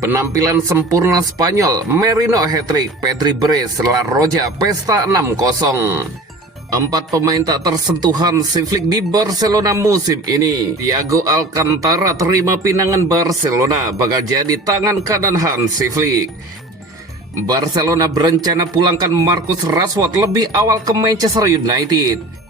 Penampilan sempurna Spanyol, Merino hat-trick, Pedri brace, La Roja pesta 6-0. 4 pemain tak tersentuh Hansi Flick di Barcelona musim ini. Thiago Alcantara terima pinangan Barcelona bakal jadi tangan kanan Hansi Flick. Barcelona berencana pulangkan Marcus Rashford lebih awal ke Manchester United.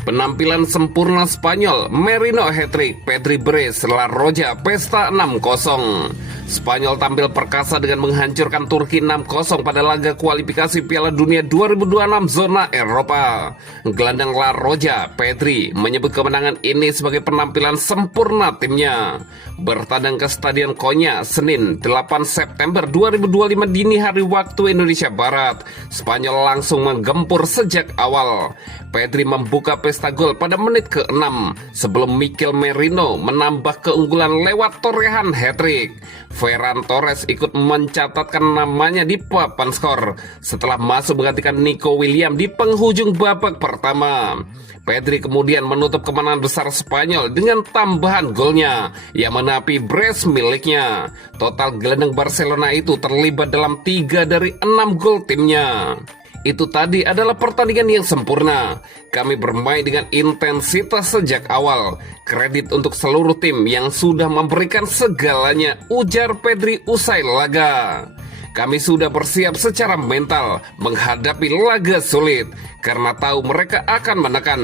Penampilan sempurna Spanyol, Merino hat-trick, Pedri brace, La Roja pesta 6-0. Spanyol tampil perkasa dengan menghancurkan Turki 6-0 pada laga kualifikasi Piala Dunia 2026 zona Eropa. Gelandang La Roja, Pedri, menyebut kemenangan ini sebagai penampilan sempurna timnya. Bertandang ke Stadion Konya, Senin 8 September 2025 dini hari waktu Indonesia Barat, Spanyol langsung menggempur sejak awal. Pedri membuka pesta gol pada menit ke-6 sebelum Mikel Merino menambah keunggulan lewat torehan hat-trick. Ferran Torres ikut mencatatkan namanya di papan skor setelah masuk menggantikan Nico Williams di penghujung babak pertama. Pedri kemudian menutup kemenangan besar Spanyol dengan tambahan golnya yang menapi brace miliknya. Total gelandang Barcelona itu terlibat dalam 3 dari 6 gol timnya. Itu tadi adalah pertandingan yang sempurna. Kami bermain dengan intensitas sejak awal. Kredit untuk seluruh tim yang sudah memberikan segalanya, ujar Pedri usai laga. Kami sudah bersiap secara mental menghadapi laga sulit karena tahu mereka akan menekan.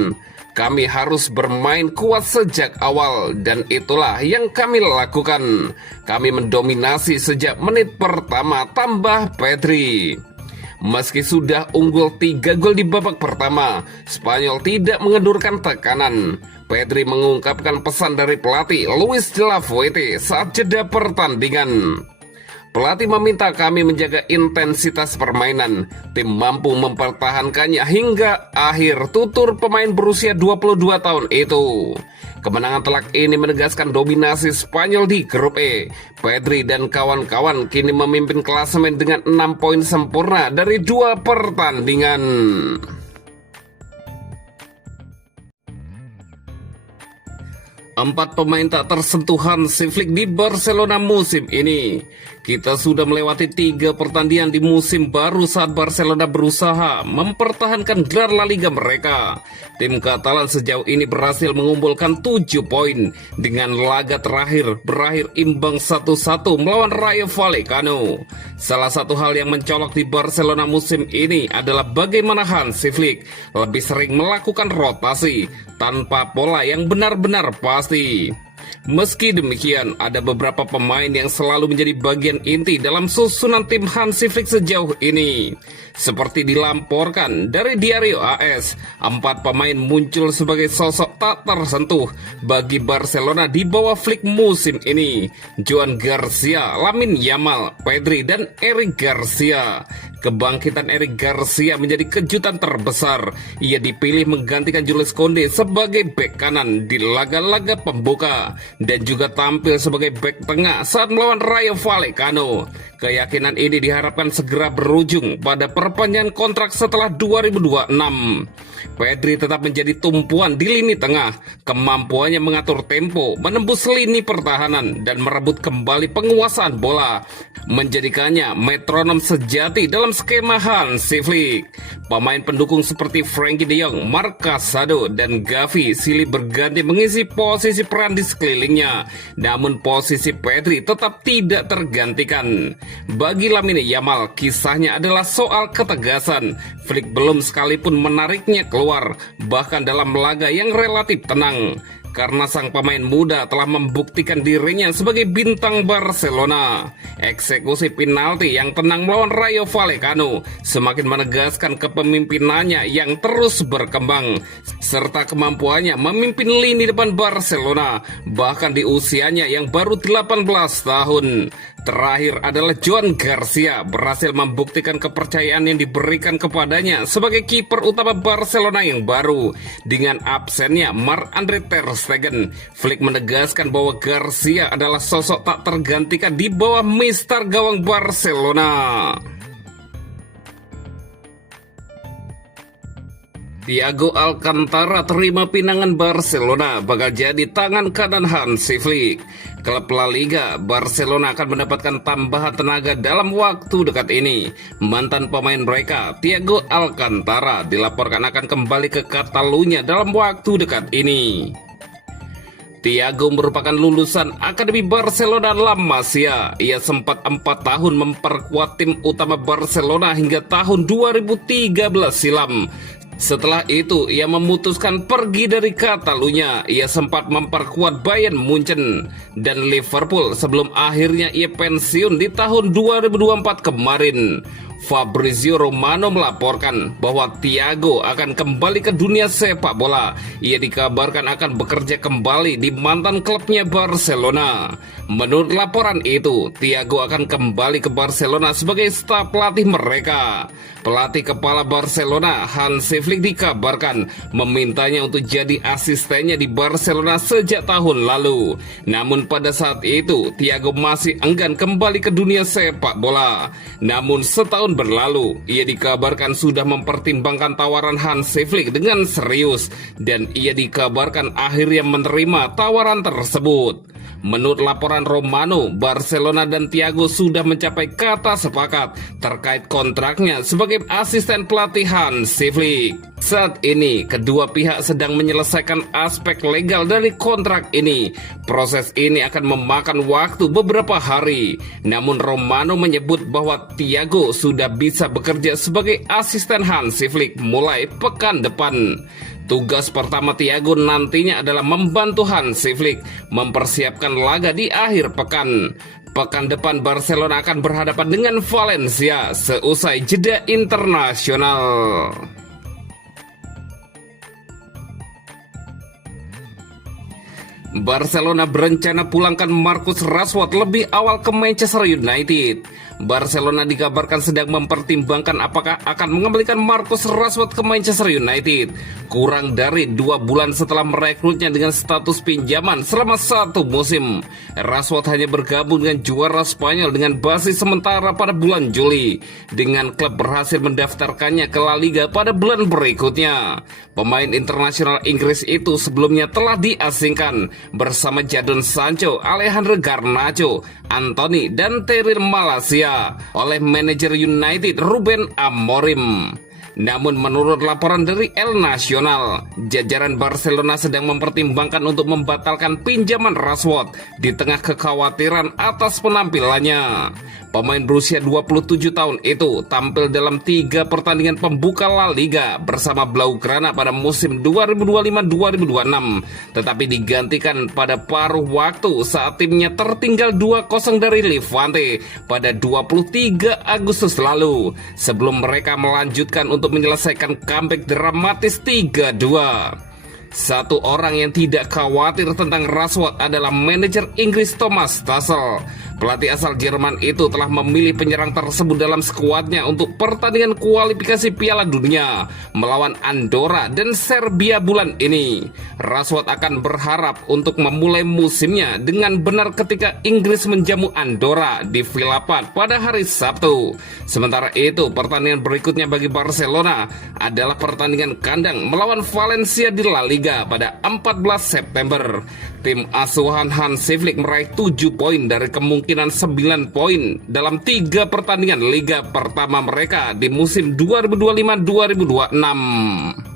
Kami harus bermain kuat sejak awal dan itulah yang kami lakukan. Kami mendominasi sejak menit pertama, tambah Pedri. Meski sudah unggul 3 gol di babak pertama, Spanyol tidak mengendurkan tekanan. Pedri mengungkapkan pesan dari pelatih Luis de la Fuente saat jeda pertandingan. Pelatih meminta kami menjaga intensitas permainan. Tim mampu mempertahankannya hingga akhir, tutur pemain berusia 22 tahun itu. Kemenangan telak ini menegaskan dominasi Spanyol di grup E. Pedri dan kawan-kawan kini memimpin klasemen dengan 6 poin sempurna dari 2 pertandingan. Empat pemain tak tersentuh Hansi Flick di Barcelona musim ini. Kita sudah melewati 3 pertandingan di musim baru saat Barcelona berusaha mempertahankan gelar La Liga mereka. Tim Katalan sejauh ini berhasil mengumpulkan 7 poin dengan laga terakhir berakhir imbang 1-1 melawan Rayo Vallecano. Salah satu hal yang mencolok di Barcelona musim ini adalah bagaimana Hansi Flick lebih sering melakukan rotasi tanpa pola yang benar-benar pasti. Meski demikian, ada beberapa pemain yang selalu menjadi bagian inti dalam susunan tim Hansi Flick sejauh ini. Seperti dilaporkan dari Diario AS, 4 pemain muncul sebagai sosok tak tersentuh bagi Barcelona di bawah Flick musim ini. Joan Garcia, Lamine Yamal, Pedri, dan Eric Garcia. Kebangkitan Eric Garcia menjadi kejutan terbesar. Ia dipilih menggantikan Jules Koundé sebagai bek kanan di laga-laga pembuka dan juga tampil sebagai bek tengah saat melawan Rayo Vallecano. Keyakinan ini diharapkan segera berujung pada perpanjangan kontrak setelah 2026. Pedri tetap menjadi tumpuan di lini tengah. Kemampuannya mengatur tempo, menembus lini pertahanan, dan merebut kembali penguasaan bola menjadikannya metronom sejati dalam skema Hansi Flick. Pemain pendukung seperti Frenkie de Jong, Marc Casado, dan Gavi silih berganti mengisi posisi peran di sekelilingnya. Namun posisi Pedri tetap tidak tergantikan. Bagi Lamine Yamal, kisahnya adalah soal ketegasan. Flick belum sekalipun menariknya keluar, bahkan dalam laga yang relatif tenang. Karena sang pemain muda telah membuktikan dirinya sebagai bintang Barcelona. Eksekusi penalti yang tenang melawan Rayo Vallecano semakin menegaskan kepemimpinannya yang terus berkembang, serta kemampuannya memimpin lini depan Barcelona, bahkan di usianya yang baru 18 tahun. Terakhir adalah Joan Garcia berhasil membuktikan kepercayaan yang diberikan kepadanya sebagai kiper utama Barcelona yang baru. Dengan absennya Marc-Andre ter Stegen, Flick menegaskan bahwa Garcia adalah sosok tak tergantikan di bawah mister gawang Barcelona. Thiago Alcantara terima pinangan Barcelona bakal jadi tangan kanan Hansi Flick. Klub La Liga, Barcelona akan mendapatkan tambahan tenaga dalam waktu dekat ini. Mantan pemain mereka, Thiago Alcantara, dilaporkan akan kembali ke Catalunya dalam waktu dekat ini. Thiago merupakan lulusan Akademi Barcelona La Masia. Ia sempat 4 tahun memperkuat tim utama Barcelona hingga tahun 2013 silam. Setelah itu, ia memutuskan pergi dari Catalunya. Ia sempat memperkuat Bayern Munchen dan Liverpool sebelum akhirnya ia pensiun di tahun 2024 kemarin. Fabrizio Romano melaporkan bahwa Thiago akan kembali ke dunia sepak bola. Ia dikabarkan akan bekerja kembali di mantan klubnya Barcelona. Menurut laporan itu, Thiago akan kembali ke Barcelona sebagai staf pelatih mereka. Pelatih kepala Barcelona, Hansi Flick, dikabarkan memintanya untuk jadi asistennya di Barcelona sejak tahun lalu. Namun pada saat itu, Thiago masih enggan kembali ke dunia sepak bola. Namun setahun berlalu, ia dikabarkan sudah mempertimbangkan tawaran Hansi Flick dengan serius, dan ia dikabarkan akhirnya menerima tawaran tersebut. Menurut laporan Romano, Barcelona dan Thiago sudah mencapai kata sepakat terkait kontraknya sebagai asisten pelatih Hansi Flick. Saat ini, kedua pihak sedang menyelesaikan aspek legal dari kontrak ini. Proses ini akan memakan waktu beberapa hari. Namun Romano menyebut bahwa Thiago sudah bisa bekerja sebagai asisten Hansi Flick mulai pekan depan. Tugas pertama Thiago nantinya adalah membantu Hansi Flick mempersiapkan laga di akhir pekan. Pekan depan Barcelona akan berhadapan dengan Valencia seusai jeda internasional. Barcelona berencana pulangkan Marcus Rashford lebih awal ke Manchester United. Barcelona dikabarkan sedang mempertimbangkan apakah akan mengembalikan Marcus Rashford ke Manchester United kurang dari 2 bulan setelah merekrutnya dengan status pinjaman selama 1 musim. Rashford hanya bergabung dengan juara Spanyol dengan basis sementara pada bulan Juli, dengan klub berhasil mendaftarkannya ke La Liga pada bulan berikutnya. Pemain internasional Inggris itu sebelumnya telah diasingkan bersama Jadon Sancho, Alejandro Garnacho, Anthony, dan Tyrell Malacia oleh manajer United Ruben Amorim. Namun menurut laporan dari El Nacional, jajaran Barcelona sedang mempertimbangkan untuk membatalkan pinjaman Rashford di tengah kekhawatiran atas penampilannya. Pemain berusia 27 tahun itu tampil dalam 3 pertandingan pembuka La Liga bersama Blaugrana pada musim 2025-2026, tetapi digantikan pada paruh waktu saat timnya tertinggal 2-0 dari Levante pada 23 Agustus lalu, sebelum mereka melanjutkan untuk menyelesaikan comeback dramatis 3-2. Satu orang yang tidak khawatir tentang Rashford adalah manajer Inggris Thomas Tuchel. Pelatih asal Jerman itu telah memilih penyerang tersebut dalam skuadnya untuk pertandingan kualifikasi Piala Dunia melawan Andorra dan Serbia bulan ini. Rashford akan berharap untuk memulai musimnya dengan benar ketika Inggris menjamu Andorra di Villa Park pada hari Sabtu. Sementara itu, pertandingan berikutnya bagi Barcelona adalah pertandingan kandang melawan Valencia di La Liga pada 14 September. Tim asuhan Hansi Flick meraih 7 poin dari kemungkinan 9 poin dalam 3 pertandingan Liga pertama mereka di musim 2025-2026.